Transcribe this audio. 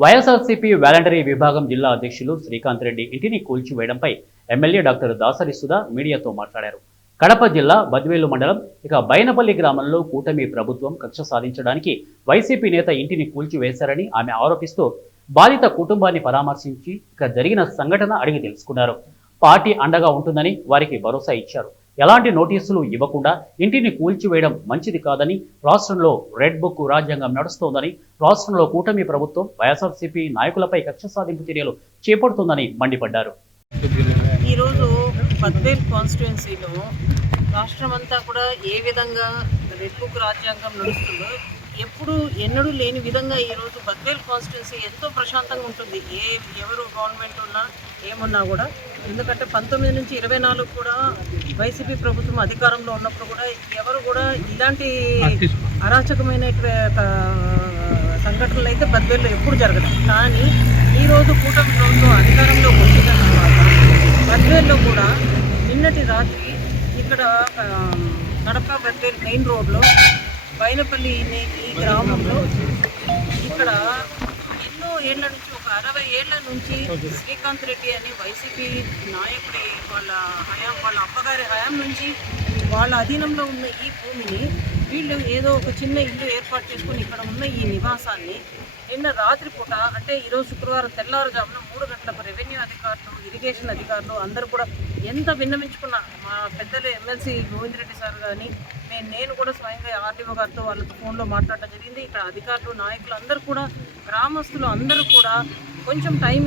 YSRCP voluntary విభాగం జిల్లా అధ్యక్షులు శ్రీకాంత్ రెడ్డి ఇంటిని కూల్చివేయడంపై ఎమ్మెల్యే డాక్టర్ దాసరి సుధా మీడియాతో మాట్లాడారు. కడప జిల్లా బద్వేలు మండలం బైనపల్లి గ్రామంలో కూటమి ప్రభుత్వం కక్ష సాధించడానికి వైసీపీ నేత ఇంటిని కూల్చివేశారని ఆమె ఆరోపిస్తూ బాధిత కుటుంబాన్ని పరామర్శించి జరిగిన సంఘటన అడిగి తెలుసుకున్నారు. పార్టీ అండగా ఉంటుందని వారికి భరోసా ఇచ్చారు. ఎలాంటి నోటీసులు ఇవ్వకుండా ఇంటిని కూల్చివేయడం మంచిది కాదని, రాష్ట్రంలో రెడ్ బుక్ రాజ్యాంగం నడుస్తోందని, రాష్ట్రంలో కూటమి ప్రభుత్వం వైఎస్ఆర్సీపీ నాయకులపై కక్ష సాధింపు చర్యలు చేపడుతుందని మండిపడ్డారు. ఈరోజు బద్వేల్ కాన్స్టిట్యుయెన్సీలో రాష్ట్రమంతా కూడా ఏ విధంగా రెడ్ బుక్ రాజ్యాంగం నడుస్తుందో ఎప్పుడు ఎన్నడూ లేని విధంగా ఈరోజు బద్వేల్ కాన్స్టిట్యుయెన్సీ ఎంతో ప్రశాంతంగా ఉంటుంది. ఎవరు గవర్నమెంట్ ఉన్నా ఏమున్నా కూడా, ఎందుకంటే 19 నుంచి 24 కూడా వైసీపీ ప్రభుత్వం అధికారంలో ఉన్నప్పుడు కూడా ఎవరు కూడా ఇలాంటి అరాచకమైన సంఘటనలు అయితే బద్వేల్లో ఎప్పుడు జరగదు. కానీ ఈరోజు కూటమి ప్రభుత్వం అధికారంలోకి వచ్చిన తర్వాత బద్వేల్లో కూడా నిన్నటి రాత్రి ఇక్కడ కడప బద్వేల్ మెయిన్ రోడ్లో బైనపల్లి ఈ గ్రామంలో ఇక్కడ ఎన్నో ఏళ్ల నుంచి, ఒక 60 ఏళ్ల నుంచి శ్రీకాంత్ రెడ్డి అని వైసీపీ నాయకుడి వాళ్ళ అప్పగారి హయాం నుంచి వాళ్ళ అధీనంలో ఉన్న ఈ భూమిని వీళ్ళు ఏదో ఒక చిన్న ఇల్లు ఏర్పాటు చేసుకుని ఇక్కడ ఉన్న ఈ నివాసాన్ని నిన్న రాత్రిపూట, అంటే ఈరోజు శుక్రవారం తెల్లవారుజామున 3 గంటలకు రెవెన్యూ అధికారులు, ఇరిగేషన్ అధికారులు అందరూ కూడా ఎంత విన్నవించుకున్నా, మా పెద్దలు ఎమ్మెల్సీ గోవిందరెడ్డి సార్ కానీ నేను కూడా స్వయంగా ఆర్డీఓ గారితో వాళ్ళతో ఫోన్లో మాట్లాడటం జరిగింది. ఇక్కడ అధికారులు, నాయకులు అందరూ కూడా, గ్రామస్తులు అందరూ కూడా కొంచెం టైం